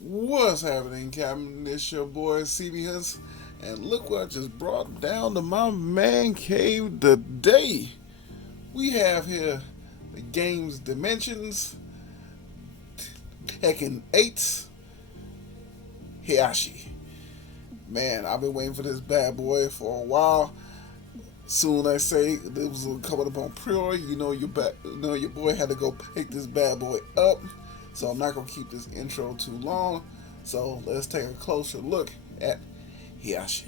What's happening, Captain? It's your boy cbhunts, and look what I just brought down to my man cave today. We have here the game's dimensions, Tekken 8, Heihachi. Man, I've been waiting for this bad boy for a while. Soon I say it was coming up on pre-order, your boy had to go pick this bad boy up. So I'm not gonna keep this intro too long. So let's take a closer look at Heihachi.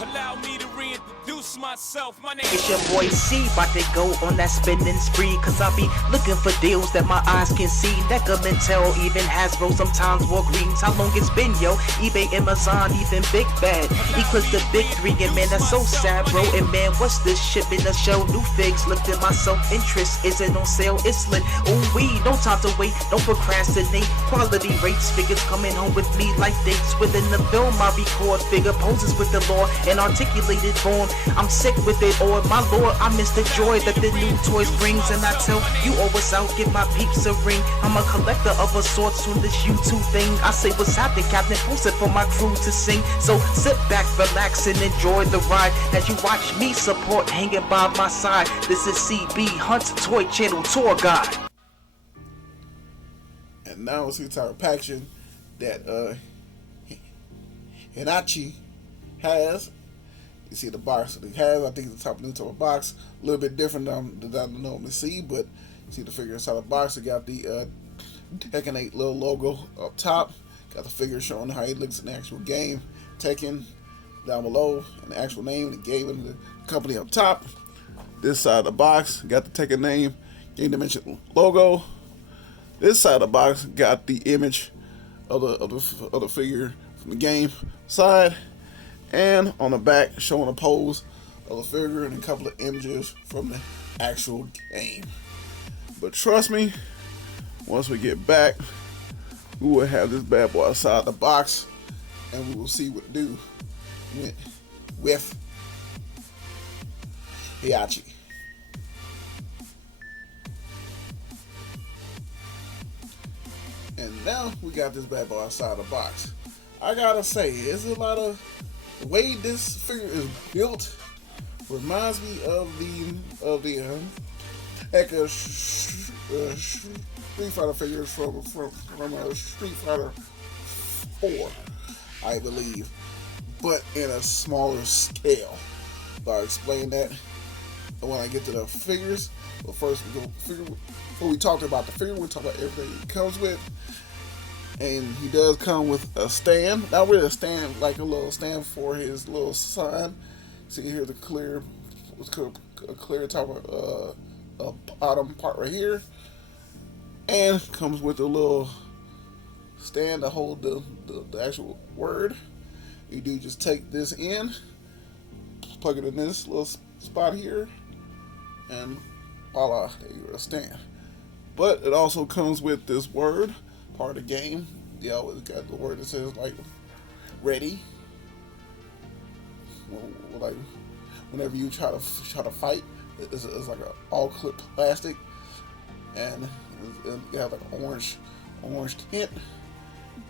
Allow me to reintroduce myself. My name It's your boy C, about to go on that spending spree. Cause I be looking for deals that my eyes can see. Neckermantel, even Hasbro, sometimes Walgreens. How long it's been, yo? eBay, Amazon, even Big Bad. Eclipse the big three, and man, that's so sad, bro. And man, what's this shit in the show? New figs, lifting my self-interest. Is it on sale? It's lit. Ooh, we, no time to wait, don't procrastinate. Quality rates, figures coming home with me like dates. Within the film, I record figure poses with the law and articulated form. I'm sick with it, or my lord, I miss the joy that the new toys brings. And I tell you always out, give my peeps a ring. I'm a collector of a sorts on this YouTube thing. I say what's happening, Captain, post it for my crew to sing. So sit back, relax, and enjoy the ride as you watch me support hanging by my side. This is CB Hunt's Toy Channel Tour Guide. And now it's the type of packaging that Heihachi has. You see the box that he has, I think it's the new type of box. A little bit different than I normally see, but you see the figure inside the box. It got the Tekken 8 little logo up top. Got the figure showing how he looks in the actual game. Tekken down below, and the actual name, the game and the company up top. This side of the box got the Tekken name, Game Dimension logo. This side of the box got the image of the figure from the game side. And on the back, showing a pose of the figure and a couple of images from the actual game. But trust me, once we get back, we will have this bad boy outside the box, and we will see what to do with Heihachi. And now we got this bad boy outside the box. I gotta say, there's a lot of the way this figure is built reminds me of the Eka Street Fighter figures from Street Fighter 4, I believe, but in a smaller scale. But I'll explain that when I get to the figures. But first, before we talk about the figure, we'll talk about everything it comes with. And he does come with a stand. Not really a stand, like a little stand for his little sign. See here the clear top of bottom part right here. And comes with a little stand to hold the actual word. You do just take this in, plug it in this little spot here, and voila, there you go, a stand. But it also comes with this word. Part of the game, you always got the word that says like ready. Like whenever you try to fight, it's like an all clip plastic, and you have like an orange tint.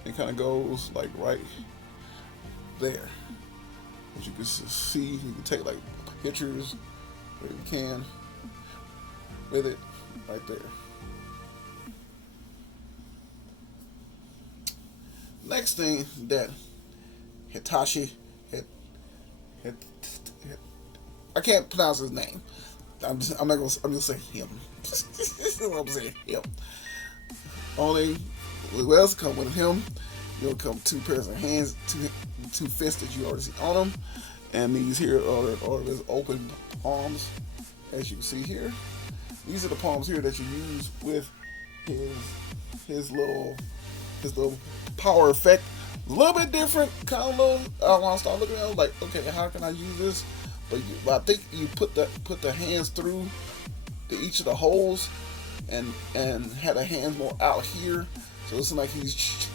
It kind of goes like right there. As you can see, you can take like pictures where you can with it right there. Next thing that Heihachi, I can't pronounce his name. I'm just saying him. I'm saying him. Only what else come with him? You'll come two pairs of hands, two fists that you already see on him, and these here are his open palms, as you can see here. These are the palms here that you use with his little power effect. A little bit different, kind of little. I want to start looking at it like, okay, how can I use this? But I think you put the hands through each of the holes, and have the hands more out here, so it's like he's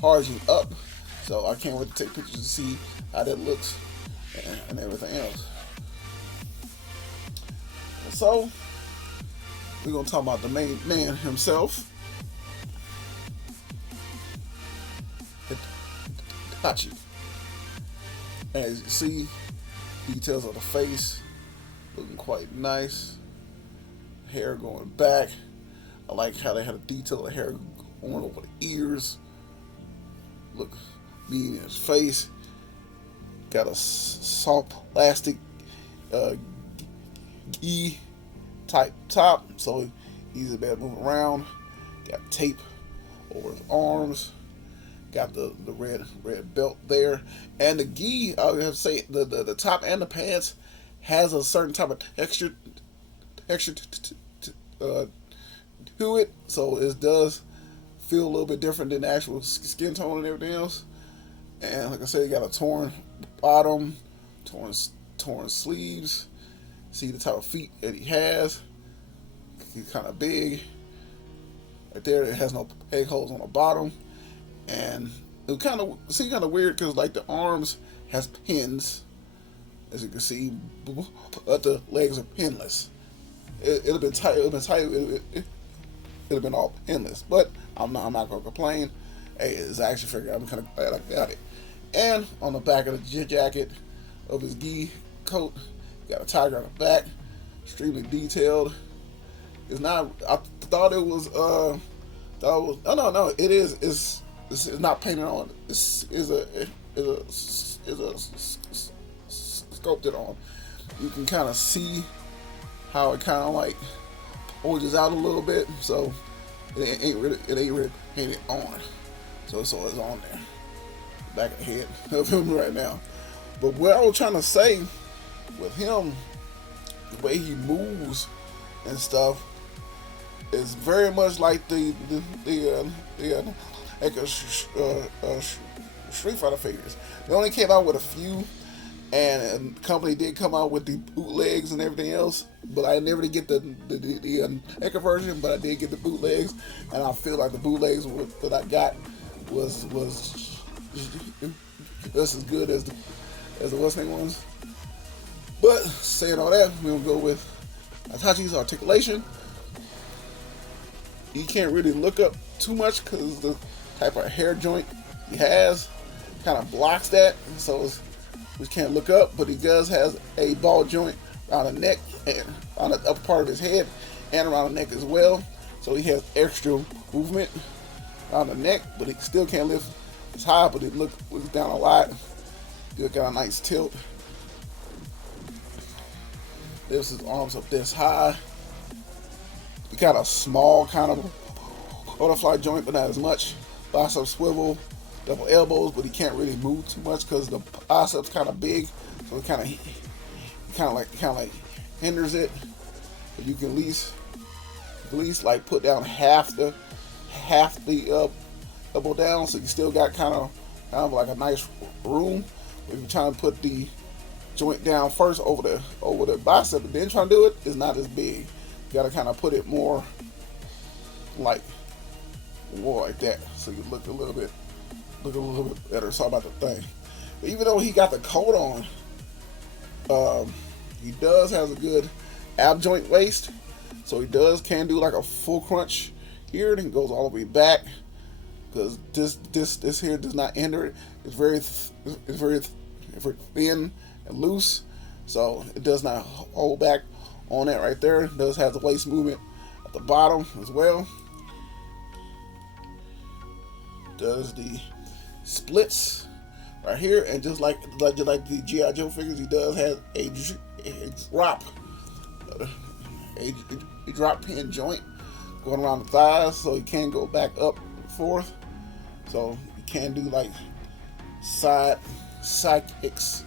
charging up. So I can't wait to take pictures to see how that looks and everything else. So we're gonna talk about the main man himself, Heihachi. As you see, details of the face looking quite nice. Hair going back. I like how they had a detail of hair going over the ears. Look, being in his face. Got a soft plastic gi type top, so easy to move around. Got tape over his arms. Got the red belt there, and the gi. I would have to say the top and the pants has a certain type of texture to it, so it does feel a little bit different than the actual skin tone and everything else. And like I said, you got a torn bottom, torn sleeves. See the type of feet that he has. He's kind of big. Right there, it has no egg holes on the bottom. And it kind of weird because like the arms has pins, as you can see, but the legs are pinless. It'd have been tight. It'd have been all pinless. But I'm not gonna complain. Hey, it's action figure. I'm kind of glad I got it. And on the back of the jacket of his gi coat, got a tiger on the back, extremely detailed. It's not. I thought it was. Oh no. It is. It's not painted on. It's sculpted on. You can kind of see how it kind of like bulges out a little bit. So it ain't really painted on. So it's on there. Back of the head of him right now. But what I was trying to say with him, the way he moves and stuff, is very much like the Street Fighter figures. They only came out with a few, and the company did come out with the bootlegs and everything else. But I never did get the Echo version, but I did get the bootlegs, and I feel like the bootlegs that I got was just as good as the Western ones. But saying all that, we're gonna go with Heihachi's Articulation. You can't really look up too much because the type of hair joint he has kind of blocks that, so we can't look up. But he does has a ball joint around the neck and on the upper part of his head and around the neck as well. So he has extra movement on the neck, but he still can't lift as high. But it looks down a lot. Still got a nice tilt. Lifts his arms up this high. He got a small kind of butterfly joint, but not as much. Bicep swivel, double elbows, but he can't really move too much because the biceps kind of big, so it kind of like hinders it. But you can at least like put down half the elbow down, so you still got kind of like a nice room. If you're trying to put the joint down first over the bicep and then trying to do it, it's not as big. You gotta kind of put it more like that, so you look a little bit better. Sorry about the thing. But even though he got the coat on, he does has a good ab joint waist, so he can do like a full crunch here, and it goes all the way back because this here does not hinder it. It's very thin and loose, so it does not hold back on that right there. It does have the waist movement at the bottom as well. Does the splits right here, and just like the G.I. Joe figures, he does have a drop pin joint going around the thighs, so he can go back up and forth. So you can do like side kicks.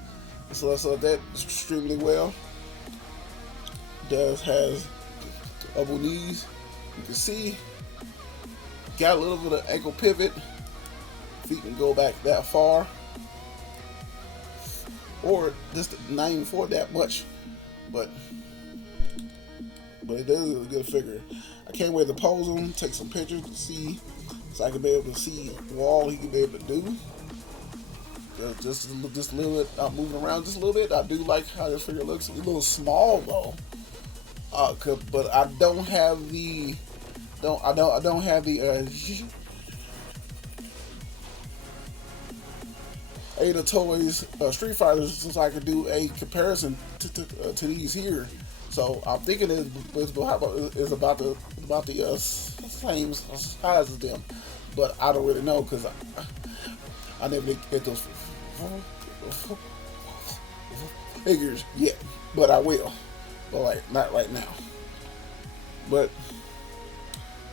So that extremely well. Does has double knees. You can see got a little bit of ankle pivot. Feet can go back that far, or just not even for that much. But it is a good figure. I can't wait to pose him, take some pictures to see, so I can be able to see what all he can be able to do. Just a little bit, moving around just a little bit. I do like how this figure looks. He's a little small though. But I don't have the I don't have the Ada Toys Street Fighters, since I could do a comparison to these here. So I'm thinking it's about the same size as them, but I don't really know because I never get those figures yet. But I will. But like not right now. But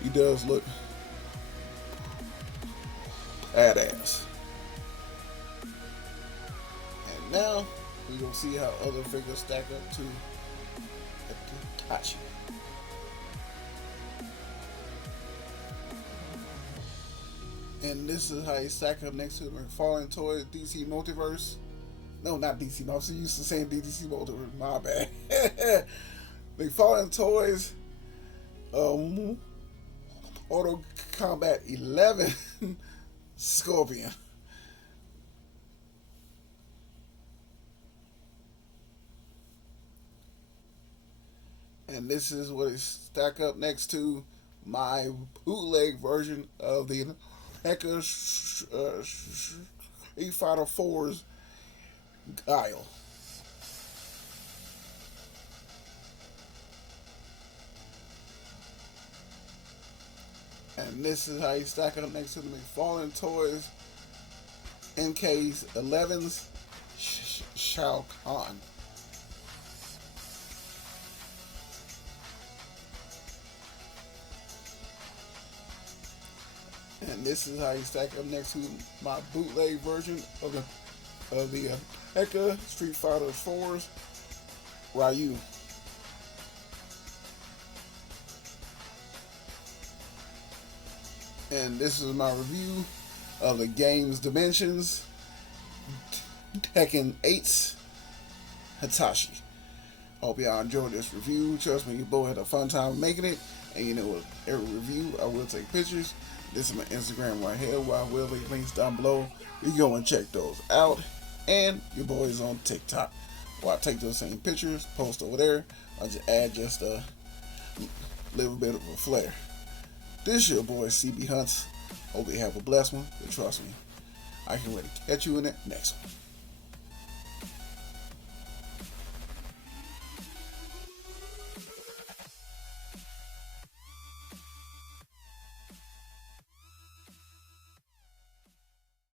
he does look badass. And now we're gonna see how other figures stack up to Heihachi. And this is how he stack up next to the McFarlaneToys DC Multiverse. No, not DC. No, I'm so used to saying DC Multiverse. My bad. McFarlaneToys Auto Kombat 11 Scorpion. And this is what it stack up next to my bootleg version of the Mecha Street Fighter 4's Guile. And this is how you stack up next to the McFarlaneToys MK's 11's Shao Kahn. And this is how you stack up next to my bootleg version of the Mecha Street Fighter 4's Ryu. And this is my review of the game's Dimensions Tekken 8's Heihachi. Hope y'all enjoyed this review. Trust me, you both had a fun time making it. And you know what, every review I will take pictures. This is my Instagram right here, where I will leave links down below. You go and check those out. And your boy is on TikTok, where I take those same pictures, post over there. I just add just a little bit of a flair. This your boy cbhunts. Hope you have a blessed one. But trust me, I can ready to catch you in the next one.